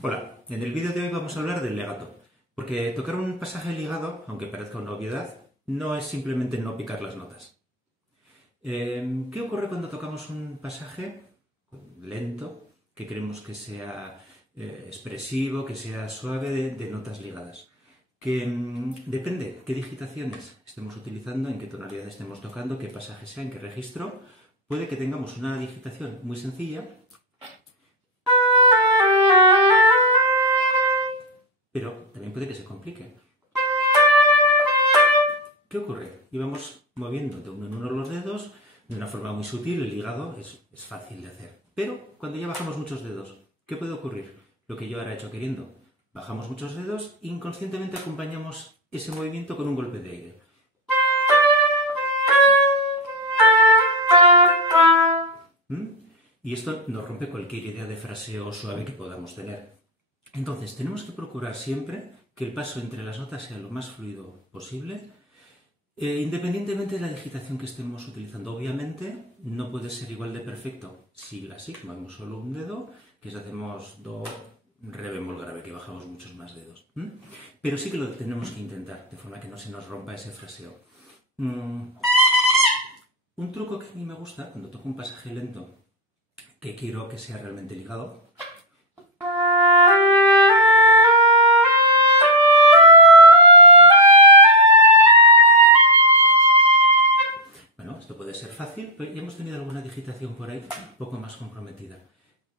Hola, en el vídeo de hoy vamos a hablar del legato, porque tocar un pasaje ligado, aunque parezca una obviedad, no es simplemente no picar las notas. ¿Qué ocurre cuando tocamos un pasaje lento, que queremos que sea expresivo, que sea suave, de notas ligadas? Que depende qué digitaciones estemos utilizando, en qué tonalidad estemos tocando, qué pasaje sea, en qué registro, puede que tengamos una digitación muy sencilla, pero también puede que se complique. ¿Qué ocurre? Íbamos moviendo de uno en uno los dedos de una forma muy sutil, el ligado es fácil de hacer. Pero cuando ya bajamos muchos dedos, ¿qué puede ocurrir? Lo que yo ahora he hecho queriendo. Bajamos muchos dedos, inconscientemente acompañamos ese movimiento con un golpe de aire. Y esto nos rompe cualquier idea de fraseo suave que podamos tener. Entonces, tenemos que procurar siempre que el paso entre las notas sea lo más fluido posible, independientemente de la digitación que estemos utilizando. Obviamente, no puede ser igual de perfecto si así movemos solo un dedo, que si hacemos do, re bemol grave, que bajamos muchos más dedos. Pero sí que lo tenemos que intentar, de forma que no se nos rompa ese fraseo. Un truco que a mí me gusta cuando toco un pasaje lento, que quiero que sea realmente ligado, esto puede ser fácil, pero ya hemos tenido alguna digitación por ahí un poco más comprometida.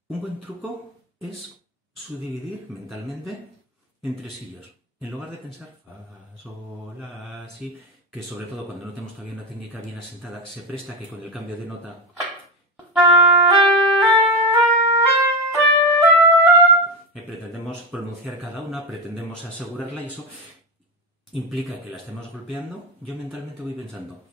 Un buen truco es subdividir mentalmente en tresillos. En lugar de pensar fa, sol, la, si, que sobre todo cuando no tenemos todavía una técnica bien asentada, se presta que con el cambio de nota pretendemos pronunciar cada una, pretendemos asegurarla y eso implica que la estemos golpeando. Yo mentalmente voy pensando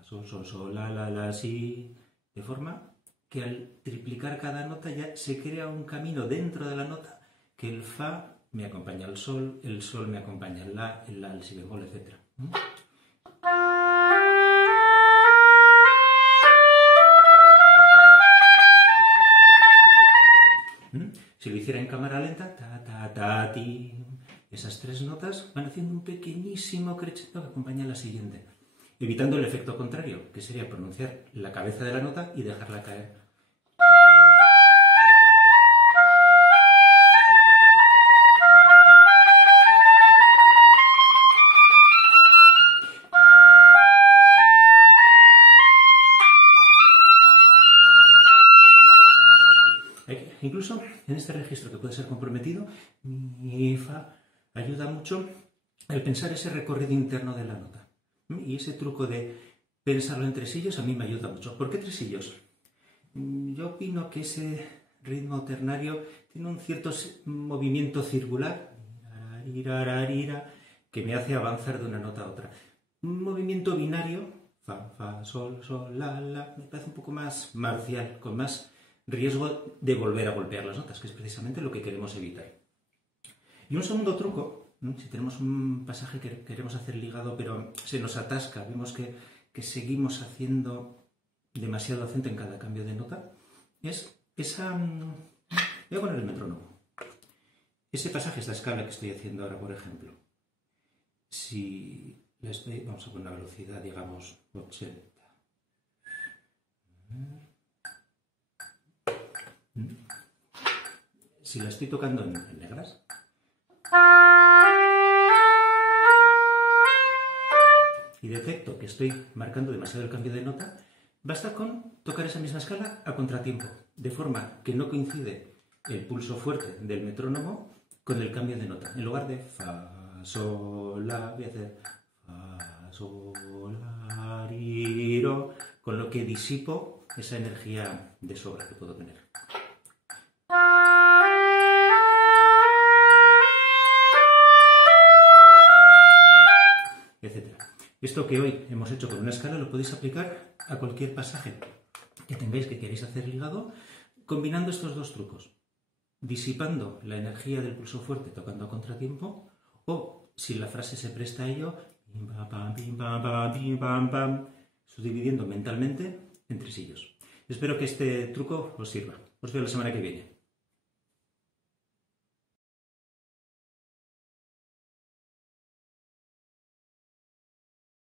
sol, sol, sol, la, si, de forma que al triplicar cada nota ya se crea un camino dentro de la nota que el fa me acompaña al sol, el sol me acompaña al la, el la al si bemol, etc. Si lo hiciera en cámara lenta, ta, ta, ta, ti, esas tres notas van haciendo un pequeñísimo crescendo que acompaña a la siguiente, evitando el efecto contrario, que sería pronunciar la cabeza de la nota y dejarla caer. Incluso en este registro que puede ser comprometido, mi, fa, ayuda mucho al pensar ese recorrido interno de la nota. Y ese truco de pensarlo en tresillos a mí me ayuda mucho. ¿Por qué tresillos? Yo opino que ese ritmo ternario tiene un cierto movimiento circular que me hace avanzar de una nota a otra. Un movimiento binario, fa, fa, sol, sol, la, me parece un poco más marcial, con más riesgo de volver a golpear las notas, que es precisamente lo que queremos evitar. Y un segundo truco, si tenemos un pasaje que queremos hacer ligado pero se nos atasca, vemos que seguimos haciendo demasiado acento en cada cambio de nota, es esa... Voy a poner el metrónomo. Ese pasaje, esta escala que estoy haciendo ahora, por ejemplo, si la estoy... Vamos a poner una velocidad, digamos, 80. Si la estoy tocando en negras, y detecto que estoy marcando demasiado el cambio de nota, basta con tocar esa misma escala a contratiempo, de forma que no coincide el pulso fuerte del metrónomo con el cambio de nota. En lugar de fa, sol, la, voy a hacer fa, sol, la, ri, ro, con lo que disipo esa energía de sobra que puedo tener. Etc. Esto que hoy hemos hecho con una escala lo podéis aplicar a cualquier pasaje que tengáis que queréis hacer ligado, combinando estos dos trucos, disipando la energía del pulso fuerte tocando a contratiempo, o si la frase se presta a ello, pim, pam, pim, pam, pam, pim, pam, pam, subdividiendo mentalmente en tresillos. Espero que este truco os sirva. Os veo la semana que viene.